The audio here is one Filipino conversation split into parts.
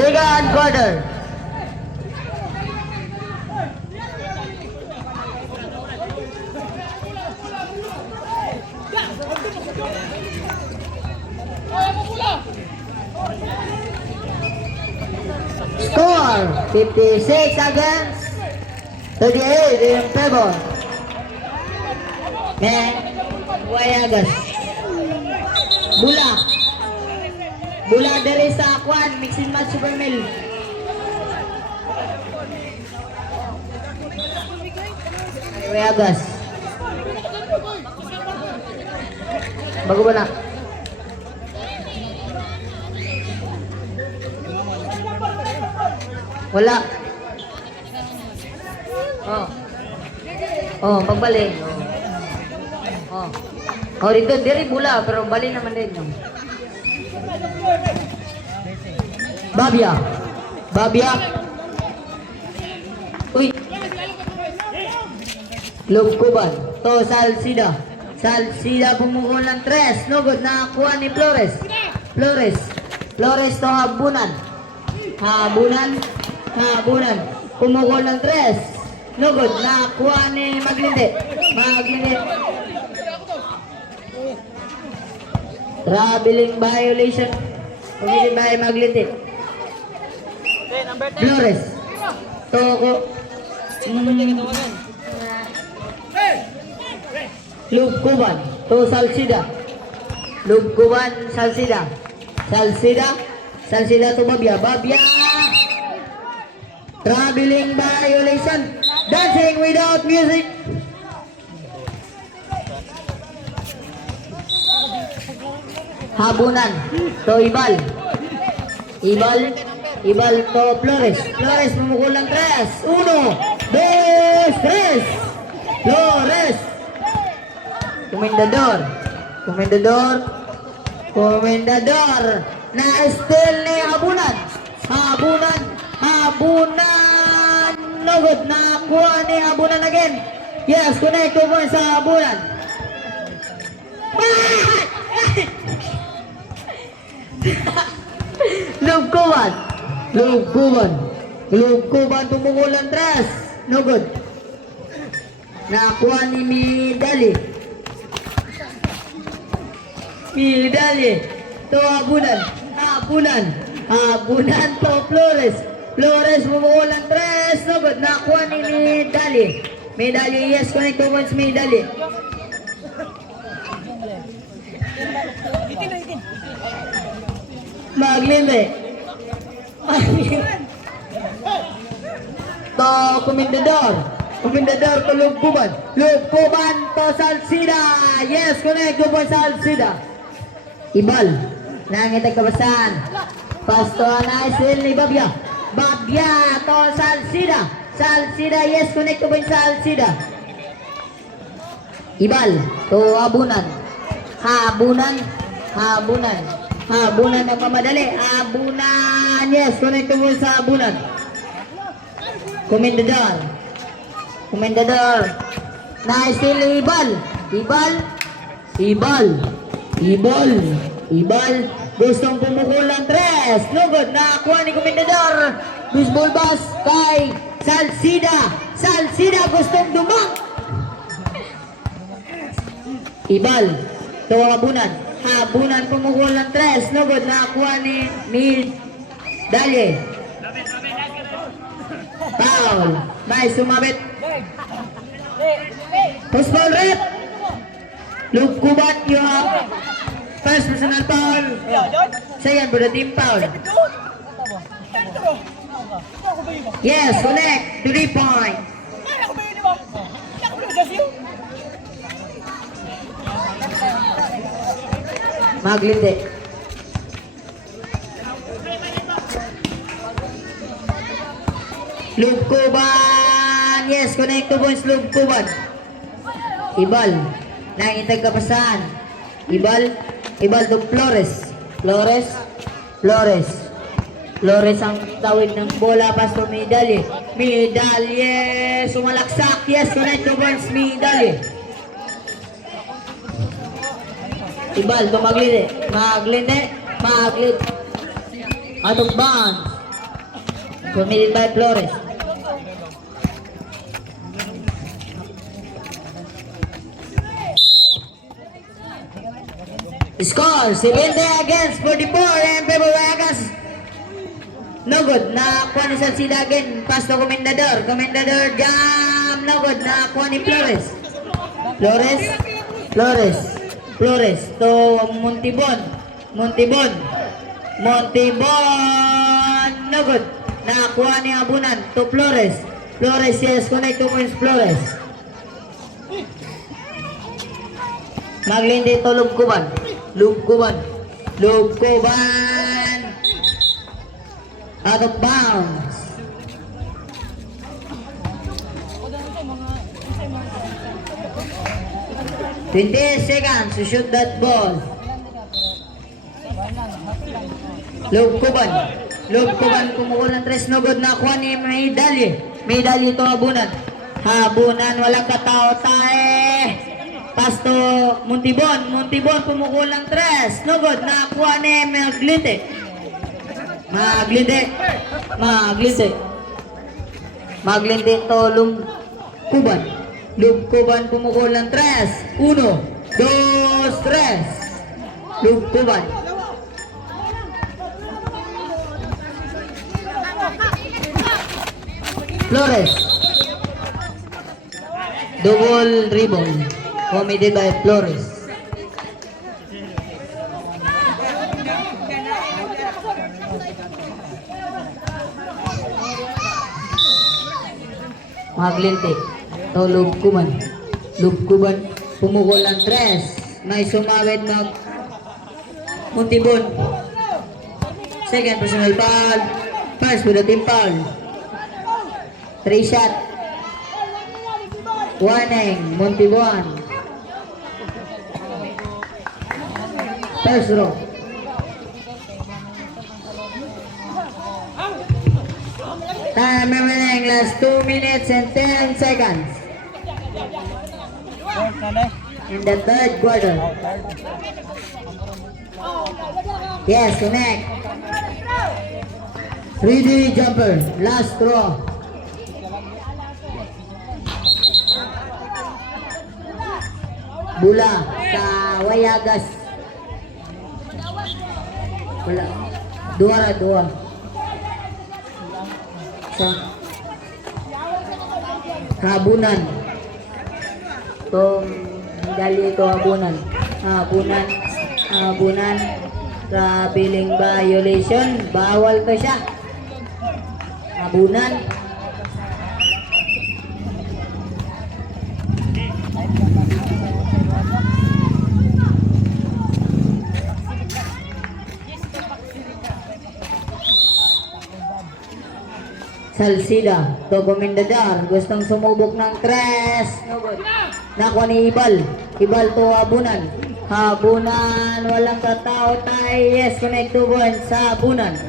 Second quarter. Score 56 against 38 in favor. Wayagas. Bula dere sa Kwan, mixing match super mill. Wayagas. Bago ba na? Wala. Pagbalik. Dito, diri bula, pero bali naman din. Babia. Uy. Lugkuban. To Salcida. Salcida pumukul ng 3. No good, nakakuha ni Flores. Flores to Habunan. Pumukul ng 3. No good, nakakuha ni Maglinde. Traveling violation. Pumili ba ay Maglinde? Flores. Toko. Lugkuban. To Salcida. Salcida to Babia. Traveling violation. Dancing without music. Habunan to Ibal to Flores pumukul ng 3. 1, 2, 3. Flores. Komendador na steal ni Habunan. No good, nakuha ni Habunan again. Yes, connect to point sa Habunan. Lugkuban tumukul ng 3. No good. Nakuha ni Midali to Habunan to Flores tumukul ng 3. No good. Nakuha ni Midali. Yes, connect to points Midali. Maglinde to Komendador to Lugkuban to Salcida. Yes, connect to po Salcida. Ibal nangitag kabasan. Pasto na isil ni Babia to Salcida. Yes, connect to po Salcida. Ibal to Habunan. Habunan na pamadali. Yes, connect to po sa Habunan. Komendador. Nice still Ibal. Gustong pumukul ng 3. No good. Nakakuha ni Komendador. Baseball bus kay Salcida gustong dumang. Ibal. To Habunan pumukul ng 3. No good. Nakakuha ni Dalye. Foul. Nice, sumabit. Postball rep. Lugkuban, you have first personal foul. Second for the team foul. Yes, connect. 3 points. Maglinde. Lugkuban. Yes, connect to points Lugkuban. Ibal. Nangitag kapasan. Ibal to Flores ang tawid ng bola pas to Midali. Sumalaksak. Yes, connect to points Midali. Ibal to Maglinde. Atong ban. Committed by Flores. Score, 70 against 44 in favor of Agas. No good, nakakuha ni Salsida again. Pass to Comendador. Comendador jam. No good, nakakuha ni Flores. Flores to Montibon. Montibon. No good. Nakakuha ni Abunan to Flores. Flores, yes, connect 2 points Flores. Maglindi to Lubkuban. Out of bounds. Twenty seconds to shoot that ball. Lubkuban kumukul ng 3, no good, nakuha ni Medalye to Habunan, walang katao tae. Pass to Montibon pumukul ng 3, no good, nakuha ni Maglinte to Lubkuban pumukul ng 3, 1, 2, 3. Lubkuban. Flores. Double rebound. Committed by Flores. Maglinte. To Lubkuban pumukul ng 3. May sumawid na Montibon. Second personal foul. First with a team foul. 3 shot. Warning, Montibon. First row. Time remaining, last 2 minutes and 10 seconds. In the third quarter. Yes, connect. 3D jumper, last throw. Bola sa Wayagas. Bola. Dua. Sa Habunan. Dali ito Habunan. Habunan. Traveling violation. Bawal to siya. Habunan. Salsida to Comendador, gustong sumubok ng 3, no good. Nakuha ni Ibal to Habunan, walang katao tayo, yes, connect 2 points sa Habunan.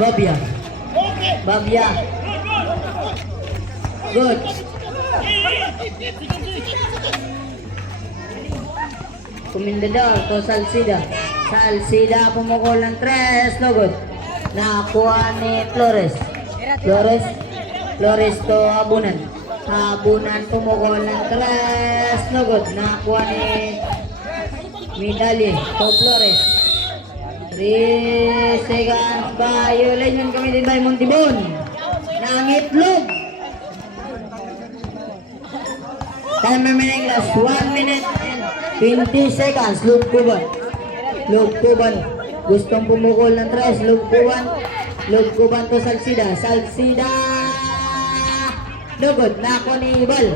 Babia, good. Comendador to Salsida pumukul ng 3, no good. Nakakuha ni Flores to Habunan pumukul ng 3, no good. Nakakuha ni Medalye to Flores. 3 seconds violation committed by Montibon. Nangitlog. Time remaining, last 1 minute and 20 seconds. Lubkuban gustong pumukul ng 3. Lubkuban to Salsida no good. Nako ni Ibal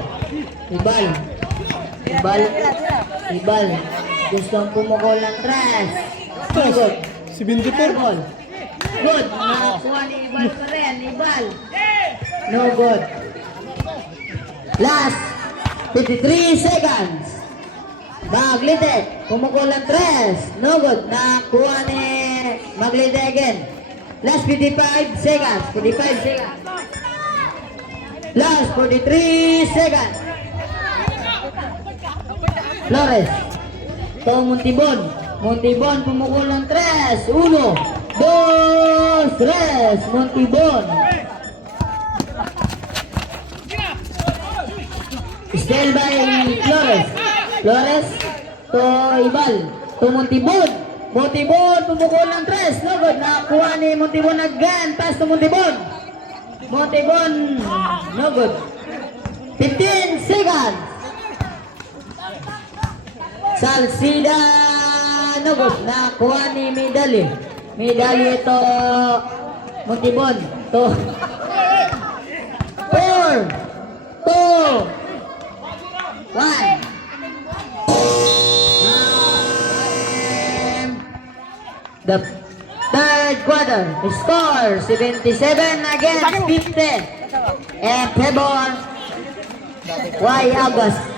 gustong pumukul ng 3. No good. Si Binditor. Good. Nakakuha ni Ibal pa rin. No good. Last 53 seconds. Maglite, pumukul ng 3, no good. Nakuha ni Maglite again. Last 55 seconds. Last 43 seconds. Flores to Montibon. Montibon pumukul ng 3. 1, 2, 3. Montibon. Still by Flores. Flores to Ibal. To Montibon. Montibon pumukul ng 3. No good. Nakakuha ni Montibon again. Pass to Montibon. Montibon. No good. 15 seconds. Salsida. No good. Nakakuha ni Medali. Medali to Montibon. To 4, 2, 1. The third quarter score 77 against 50 and favor Y August.